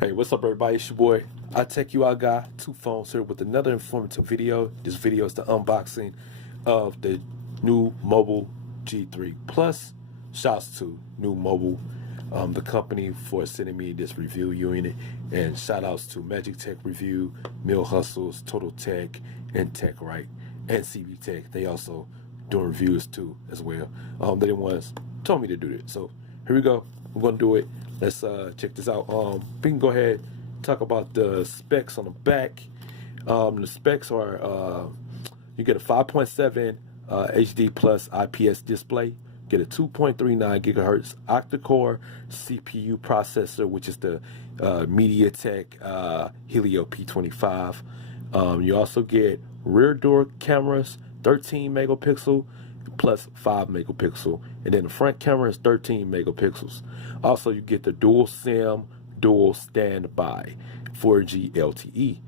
Hey, what's up everybody? It's your boy, iTechUI Guy, two phones here with another informative video. This video is the unboxing of the Nuu Mobile G3 Plus. Shouts to Nuu Mobile, the company, for sending me this review unit, and shout outs to Magic Tech Review, Mill Hustles, Total Tech, and Tech Right, and CB Tech. They also doing reviews too as well. They're the ones told me to do this. So here we go. We're gonna do it. Let's check this out. We can go ahead and talk about the specs on the back. The specs are you get a 5.7 HD plus IPS display, get a 2.39 gigahertz octa-core CPU processor, which is the MediaTek Helio P25. You also get rear door cameras, 13 megapixel plus 5 megapixel, and then the front camera is 13 megapixels. Also, you get the dual SIM, dual standby, 4G LTE,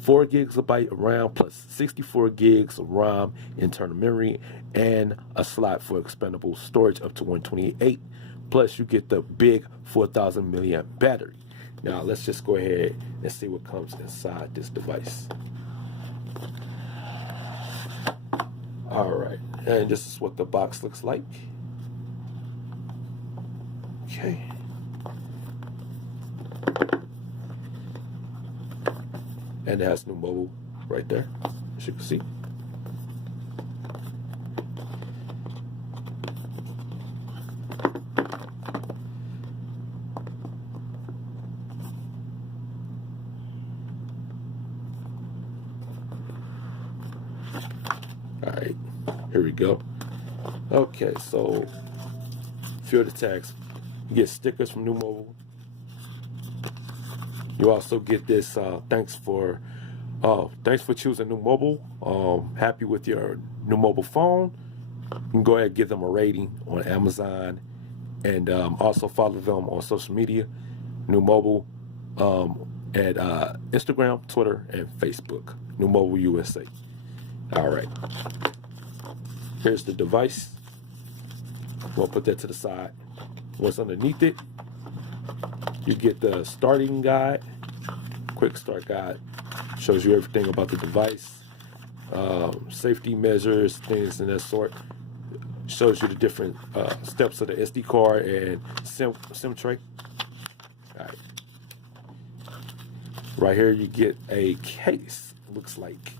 4 gigabyte of RAM plus 64 gigs of RAM internal memory, and a slot for expandable storage up to 128. Plus, you get the big 4,000 milliamp battery. Now, let's just go ahead and see what comes inside this device. All right, and this is what the box looks like. Okay. And it has Nuu Mobile right there, as you can see. All right, here we go. Okay, so few of the tags. You get stickers from Nuu Mobile. You also get this thanks for choosing Nuu Mobile. Happy with your Nuu Mobile phone. You can go ahead and give them a rating on Amazon, and also follow them on social media, Nuu Mobile, at Instagram, Twitter, and Facebook. Nuu Mobile USA. All right. Here's the device. We'll put that to the side. What's underneath it? You get the starting guide, quick start guide. Shows you everything about the device, safety measures, things in that sort. Shows you the different steps of the SD card and SIM tray. All right. Right here you get a case. Looks like.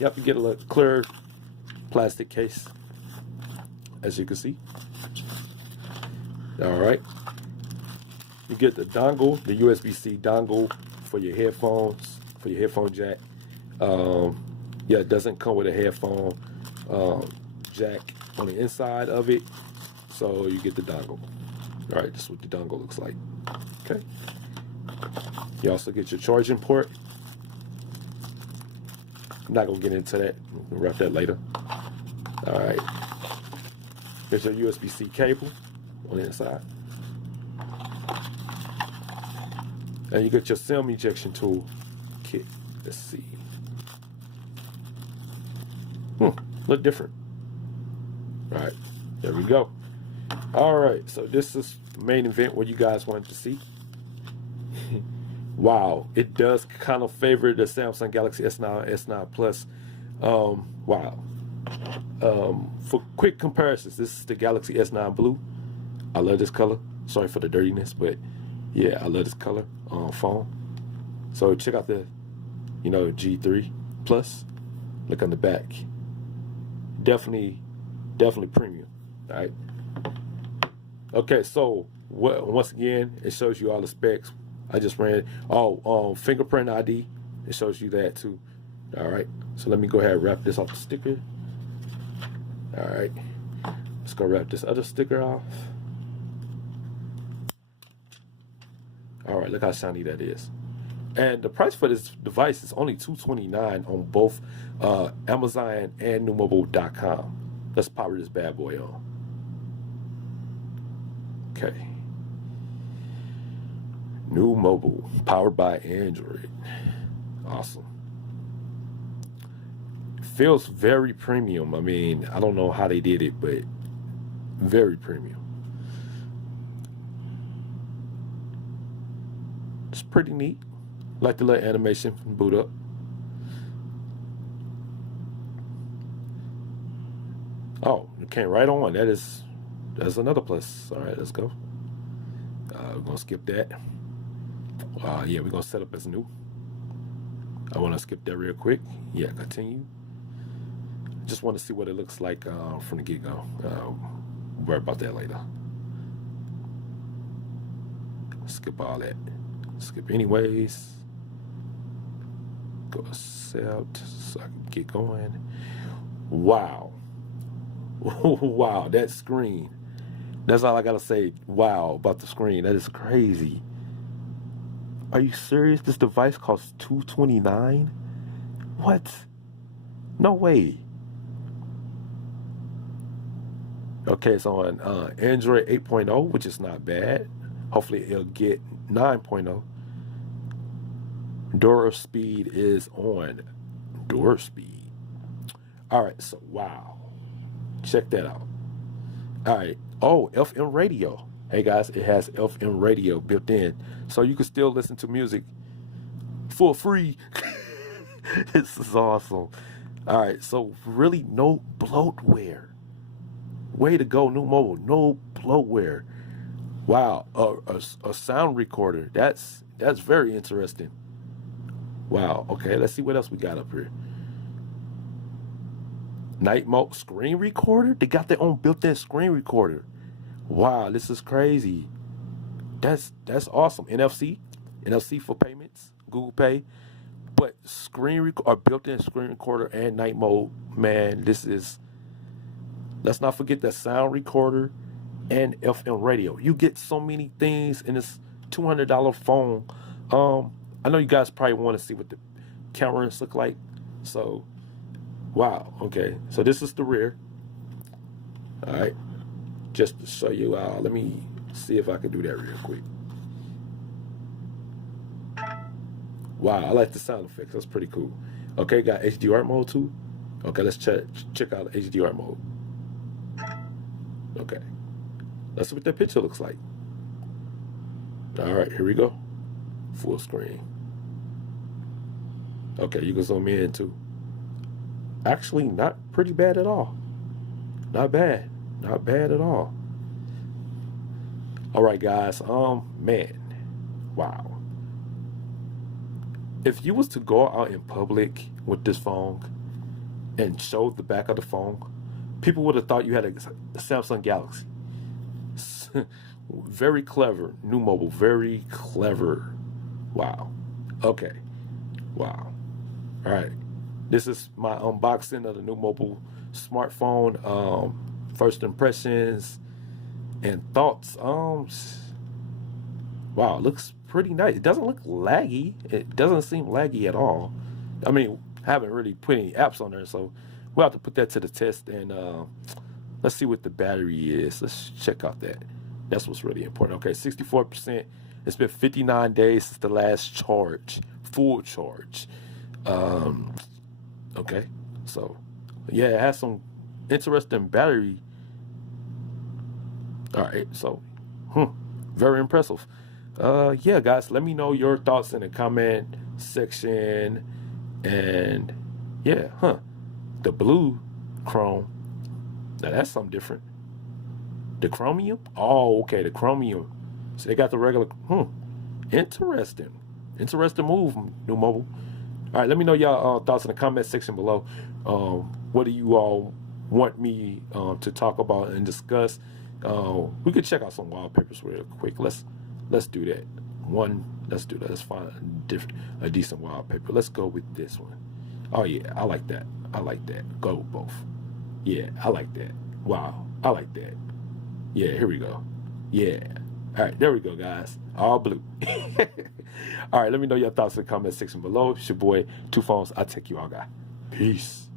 Yep, you get a clear plastic case, as you can see. All right. You get the dongle, the USB-C dongle for your headphones, for your headphone jack. Yeah, it doesn't come with a headphone jack on the inside of it, so you get the dongle. All right, this is what the dongle looks like. Okay. You also get your charging port. I'm not gonna get into that. We'll wrap that later. All right. There's your USB-C cable on the inside. And you get your SIM ejection tool kit. Let's see. Look different. All right, there we go. All right, so this is the main event, what you guys wanted to see. Wow, it does kind of favor the Samsung Galaxy S9, S9 Plus. Wow. For quick comparisons, this is the Galaxy S9 Blue. I love this color. Sorry for the dirtiness, but yeah, I love this color phone. So check out the, G3 Plus. Look on the back. Definitely premium. All right. Okay, so once again, it shows you all the specs. I just ran fingerprint ID. It shows you that too. All right. So let me go ahead and wrap this off the sticker. All right. Let's go wrap this other sticker off. All right, look how shiny that is. And the price for this device is only $229 on both Amazon and NuuMobile.com. Let's power this bad boy on. Okay. Nuu Mobile, powered by Android. Awesome. It feels very premium. I mean, I don't know how they did it, but very premium. It's pretty neat. Like the little animation from boot up. Oh, it came right on. That's another plus. All right, let's go. We're gonna skip that. Yeah, we're gonna set up as new. I want to skip that real quick. Yeah, continue. Just want to see what it looks like from the get-go. Worry about that later. Skip all that. Skip anyways. Go accept so I can get going. Wow. Wow, that screen. That's all I gotta say. Wow, about the screen. That is crazy. Are you serious? This device costs $229? What? No way. Okay, it's on Android 8.0, which is not bad. Hopefully it'll get 9.0. Door speed is on. Door speed. All right, so wow. Check that out. All right. Oh, FM radio. Hey guys, it has FM radio built in, so you can still listen to music for free. This is awesome. All right, so really no bloatware. Way to go, Nuu Mobile. No bloatware. Wow, a sound recorder. That's very interesting. Wow. Okay, let's see what else we got up here. Night mode screen recorder. They got their own built-in screen recorder. Wow, this is crazy. That's awesome. NFC for payments, Google Pay, but built-in screen recorder and night mode. Man, this is. Let's not forget that sound recorder and FM radio. You get so many things in this $200 phone. I know you guys probably want to see what the cameras look like. So, wow. Okay, so this is the rear. All right. Just to show you, let me see if I can do that real quick. Wow, I like the sound effects. That's pretty cool. Okay, got HDR mode too. Okay, let's check out HDR mode. Okay, let's see what that picture looks like. All right, here we go. Full screen. Okay, you can zoom in too. Actually, not pretty bad at all. Not bad. Not bad at all. All right, guys. Man, wow. If you was to go out in public with this phone and show the back of the phone, people would have thought you had a Samsung Galaxy. Very clever, Nuu Mobile. Very clever. Wow. Okay. Wow. All right. This is my unboxing of the Nuu Mobile smartphone. First impressions and thoughts. Wow, it looks pretty nice. It doesn't look laggy. It doesn't seem laggy at all. I mean, I haven't really put any apps on there, so we'll have to put that to the test. And let's see what the battery is. Let's check out that. That's what's really important. Okay, 64%. It's been 59 days since the last charge, full charge. Okay, so yeah, it has some interesting battery. All right, so very impressive. Yeah, guys, let me know your thoughts in the comment section. And yeah, the blue chrome. Now that's something different. The chromium. Oh, okay, the chromium. So they got the regular. Interesting move, Nuu Mobile. All right, let me know y'all thoughts in the comment section below. What do you all want me to talk about and discuss? We could check out some wallpapers real quick. Let's do that. Let's do that. Let's find a decent wallpaper. Let's go with this one. Oh yeah, I like that. I like that. Go with both. Yeah, I like that. Wow, I like that. Yeah, here we go. Yeah. All right, there we go, guys. All blue. All right, let me know your thoughts in the comment section below. It's your boy, Two Phones. I'll take you all, guy. Peace.